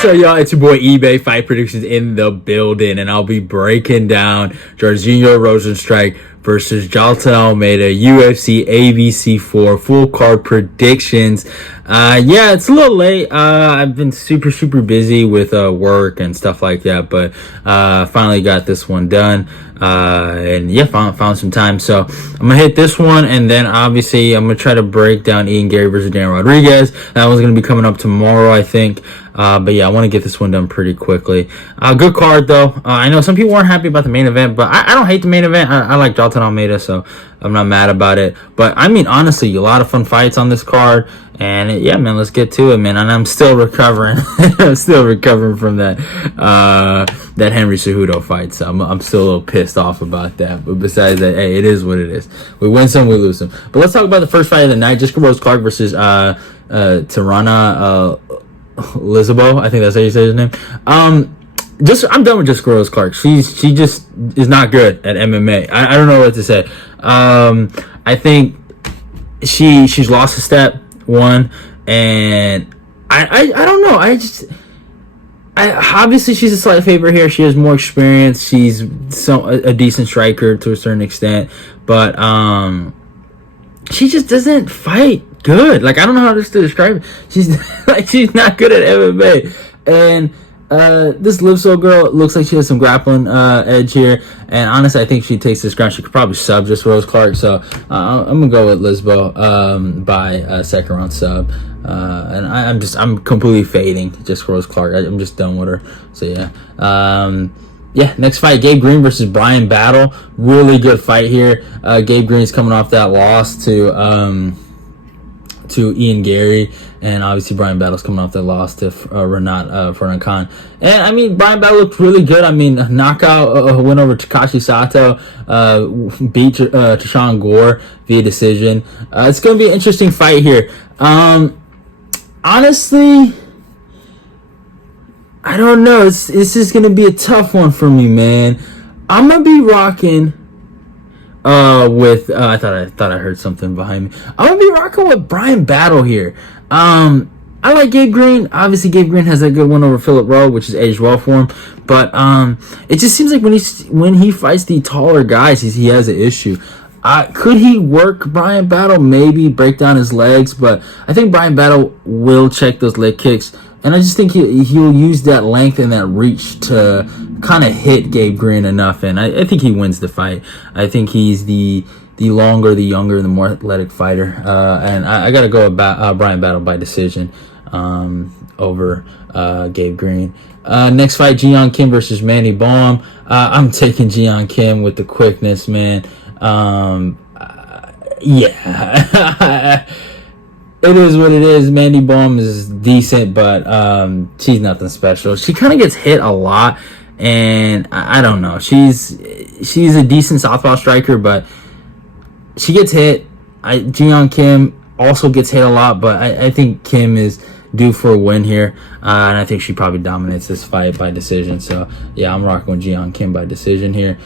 What's up, y'all? It's your boy eBay Fight Predictions in the building, and I'll be breaking down Jorginho Rozenstruik versus Jalton Almeida UFC ABC4 full card predictions. Yeah, it's a little late. I've been super busy with work and stuff like that, but finally got this one done. And yeah, found some time. So I'm gonna hit this one, and then obviously I'm gonna try to break down Ian Gary versus Dan Rodriguez. That one's gonna be coming up tomorrow, I think. But yeah, I want to get this one done pretty quickly. Good card though. I know some people weren't happy about the main event, but I don't hate the main event. I like Jalton Almeida, so I'm not mad about it. But I mean, honestly, a lot of fun fights on this card. And yeah, man, let's get to it, man. And I'm still recovering. I'm still recovering from that Henry Cejudo fight. So I'm still a little pissed off about that. But besides that, hey, it is what it is. We win some, we lose some. But let's talk about the first fight of the night: Jessica Rose Clark versus Tirana Lizabo. I think that's how you say his name. I'm done with Jessica Rose Clark. She just is not good at MMA. I don't know what to say. I think she's lost a step. One, and I don't know. Obviously she's a slight favorite here. She has more experience. She's a decent striker to a certain extent, but she just doesn't fight good. Like, I don't know how to describe it. She's she's not good at MMA, and this Livso girl looks like she has some grappling edge here, and honestly I think she takes this ground. She could probably sub just Rose Clark, so I'm gonna go with Lisbo by second round sub, and I'm completely fading just Rose Clark. I'm just done with her. So yeah. Yeah, next fight, Gabe Green versus Brian Battle. Really good fight here. Gabe Green's coming off that loss to Ian Gary, and obviously Brian Battle's coming off that loss to Renat Furnakan. And I mean, Brian Battle looked really good. I mean, knockout win over Takashi Sato, beat Tashawn Gore via decision. It's going to be an interesting fight here. Honestly, I don't know. This is going to be a tough one for me, man. I'm going to be rocking with I thought I heard something behind me. I'm gonna be rocking with Brian Battle here. I like Gabe Green. Obviously, Gabe Green has a good win over Philip Rowe, which is aged well for him. But it just seems like when he fights the taller guys, he has an issue. Could he work Brian Battle? Maybe break down his legs, but I think Brian Battle will check those leg kicks. And I just think he'll use that length and that reach to kind of hit Gabe Green enough. And I think he wins the fight. I think he's the longer, the younger, the more athletic fighter. And I got to go with Brian Battle by decision over Gabe Green. Next fight, Jiyeon Kim versus Manny Baum. I'm taking Jiyeon Kim with the quickness, man. Yeah. It is what it is. Mandy Baum is decent, but she's nothing special. She kind of gets hit a lot, and I don't know. She's a decent southpaw striker, but she gets hit. Jiyeon Kim also gets hit a lot, but I think Kim is due for a win here, and I think she probably dominates this fight by decision. So yeah, I'm rocking with Jiyeon Kim by decision here.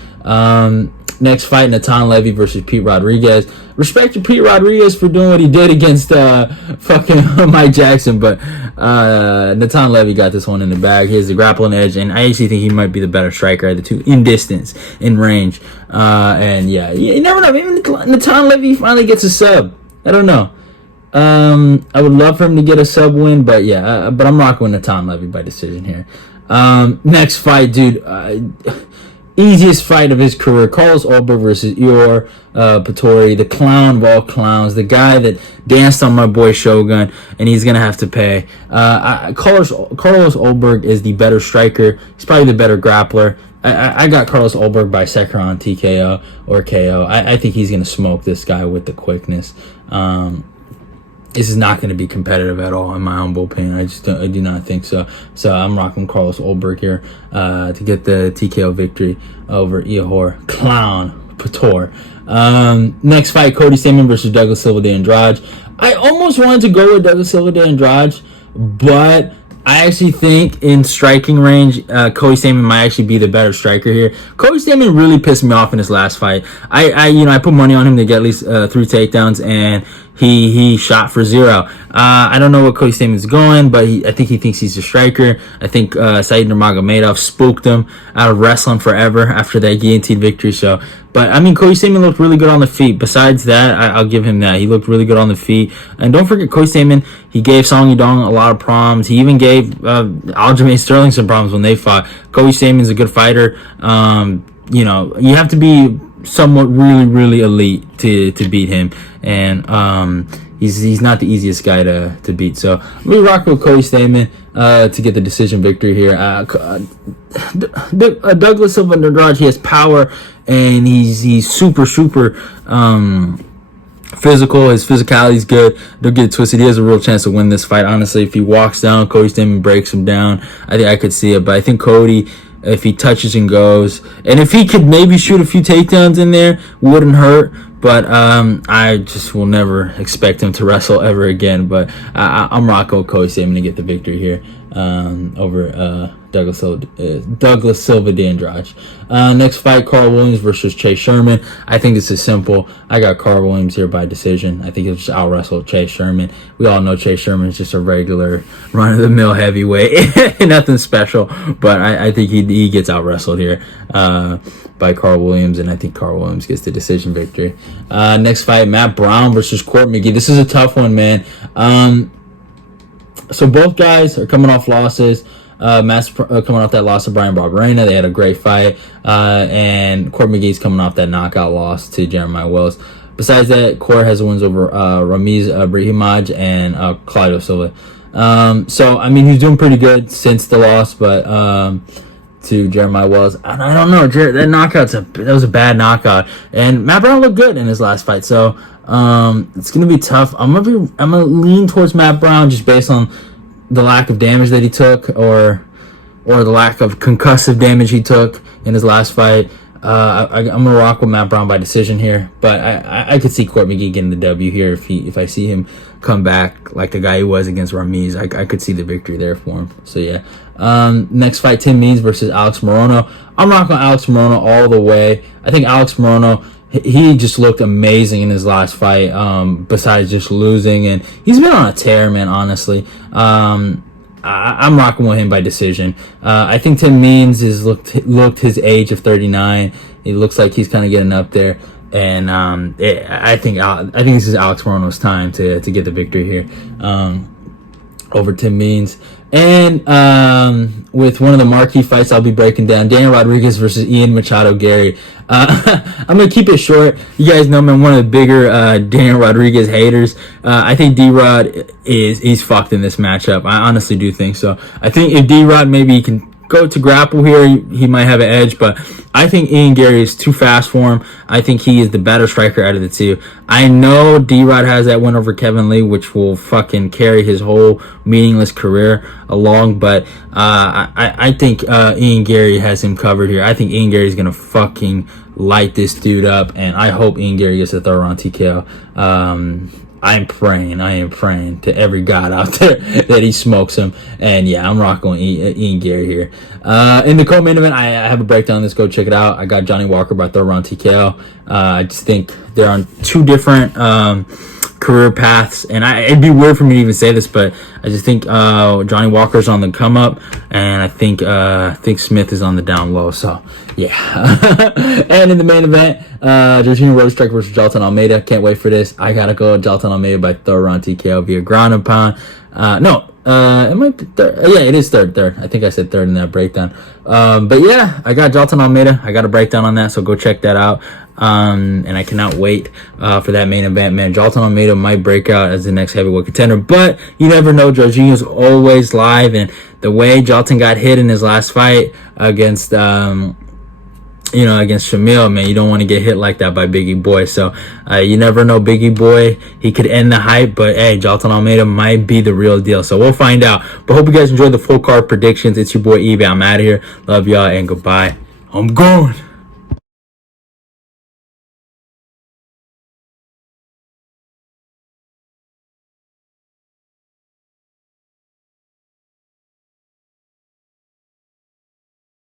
Next fight, Natan Levy versus Pete Rodriguez. Respect to Pete Rodriguez for doing what he did against fucking Mike Jackson, but Natan Levy got this one in the bag. He has the grappling edge, and I actually think he might be the better striker of the two in distance, in range. And yeah, you never know. Maybe Natan Levy finally gets a sub. I don't know. I would love for him to get a sub win, but yeah, but I'm rocking with Natan Levy by decision here. Next fight, dude. Easiest fight of his career, Carlos Ulberg versus Ior Patori, the clown of all clowns, the guy that danced on my boy Shogun, and he's gonna have to pay. Carlos Ulberg is the better striker. He's probably the better grappler. I got Carlos Ulberg by second round TKO or KO. I think he's gonna smoke this guy with the quickness. This is not going to be competitive at all, in my humble opinion. I do not think so. So I'm rocking Carlos Ulberg here to get the TKO victory over Ihor Clown Pator. Next fight, Cody Stamann versus Douglas Silva de Andrade. I almost wanted to go with Douglas Silva de Andrade, but I actually think in striking range, Cody Stamann might actually be the better striker here. Cody Stamann really pissed me off in his last fight. I put money on him to get at least 3 takedowns, and he shot for zero. I don't know what Cody Staman's going, but I think he thinks he's a striker. I think Said Nurmagomedov spooked him out of wrestling forever after that guillotine victory. So, but I mean, Cody Stamann looked really good on the feet. Besides that, I'll give him that. He looked really good on the feet. And don't forget, Cody Stamann, he gave Song Yadong a lot of problems. He even gave Aljamain Sterling some problems when they fought. Cody Stamann's a good fighter. You know, you have to be somewhat really elite to beat him, and he's not the easiest guy to beat. So we rock with Cody Stamann to get the decision victory here. Douglas Silva Andrade, he has power, and he's super physical. His physicality is good. Don't get it twisted. He has a real chance to win this fight. Honestly, if he walks down, Cody Stamann breaks him down, I think I could see it. But I think Cody, if he touches and goes, and if he could maybe shoot a few takedowns in there, wouldn't hurt. But I just will never expect him to wrestle ever again. But I'm rocking with Cody Stamann to get the victory here over Douglas Silva de Andrade. Next fight, Carl Williams versus Chase Sherman. I think this is simple. I got Carl Williams here by decision. I think he'll just out-wrestle Chase Sherman. We all know Chase Sherman is just a regular run-of-the-mill heavyweight. Nothing special. But I think he gets out-wrestled here by Carl Williams, and I think Carl Williams gets the decision victory. Next fight, Matt Brown versus Court McGee. This is a tough one, man. So both guys are coming off losses. Matt's coming off that loss to Brian Barberena. They had a great fight. And Court McGee's coming off that knockout loss to Jeremiah Wells. Besides that, Court has wins over Ramiz Brahimaj and Claudio Silva. So, I mean, he's doing pretty good since the loss, but to Jeremiah Wells, and I don't know, that was a bad knockout. And Matt Brown looked good in his last fight, so it's gonna be tough. I'm gonna lean towards Matt Brown just based on the lack of damage that he took, or the lack of concussive damage he took in his last fight. I'm gonna rock with Matt Brown by decision here, but I could see Court McGee getting the W here if I see him come back like the guy he was against Ramiz. I could see the victory there for him. So yeah. Next fight, Tim Means versus Alex Morono. I'm rocking Alex Morono all the way. I think Alex Morono, he just looked amazing in his last fight, besides just losing, and he's been on a tear, man, honestly. I'm rocking with him by decision. I think Tim Means has looked his age of 39. He looks like he's kind of getting up there, and I think this is Alex Morono's time to get the victory here over Tim Means. And with one of the marquee fights I'll be breaking down, Daniel Rodriguez versus Ian Machado Gary. I'm going to keep it short. You guys know me, I'm one of the bigger Daniel Rodriguez haters. I think D-Rod he's fucked in this matchup. I honestly do think so. I think if D-Rod maybe can go to grapple here, he might have an edge, but I think Ian Gary is too fast for him. I think he is the better striker out of the two. I know D-Rod has that win over Kevin Lee, which will fucking carry his whole meaningless career along, but I think Ian Gary has him covered here. I think Ian Gary is going to fucking light this dude up, and I hope Ian Gary gets a third round TKO. I am praying to every god out there that he smokes him. And yeah, I'm rocking with Ian Gary here. In the co-main event, I have a breakdown. Let's go check it out. I got Johnny Walker by third round TKO. I just think they're on two different career paths, and it'd be weird for me to even say this, but I just think Johnny Walker's on the come up, and I think Smith is on the down low. So yeah. And in the main event, Rozenstruik versus Jailton Almeida. Can't wait for this. I gotta go Jailton Almeida by third round TKO via ground and pound. It might be third. Yeah, it is third. I think I said third in that breakdown. But yeah, I got Jailton Almeida. I got a breakdown on that, so go check that out. And I cannot wait for that main event, man. Jailton Almeida might break out as the next heavyweight contender, but you never know. Jorginho's always live, and the way Jailton got hit in his last fight against against Shamil, man, you don't want to get hit like that by Biggie Boy. So you never know, Biggie Boy, he could end the hype, but hey, Jailton Almeida might be the real deal. So we'll find out. But hope you guys enjoyed the full card predictions. It's your boy Ebe. I'm out of here. Love y'all and goodbye. I'm going.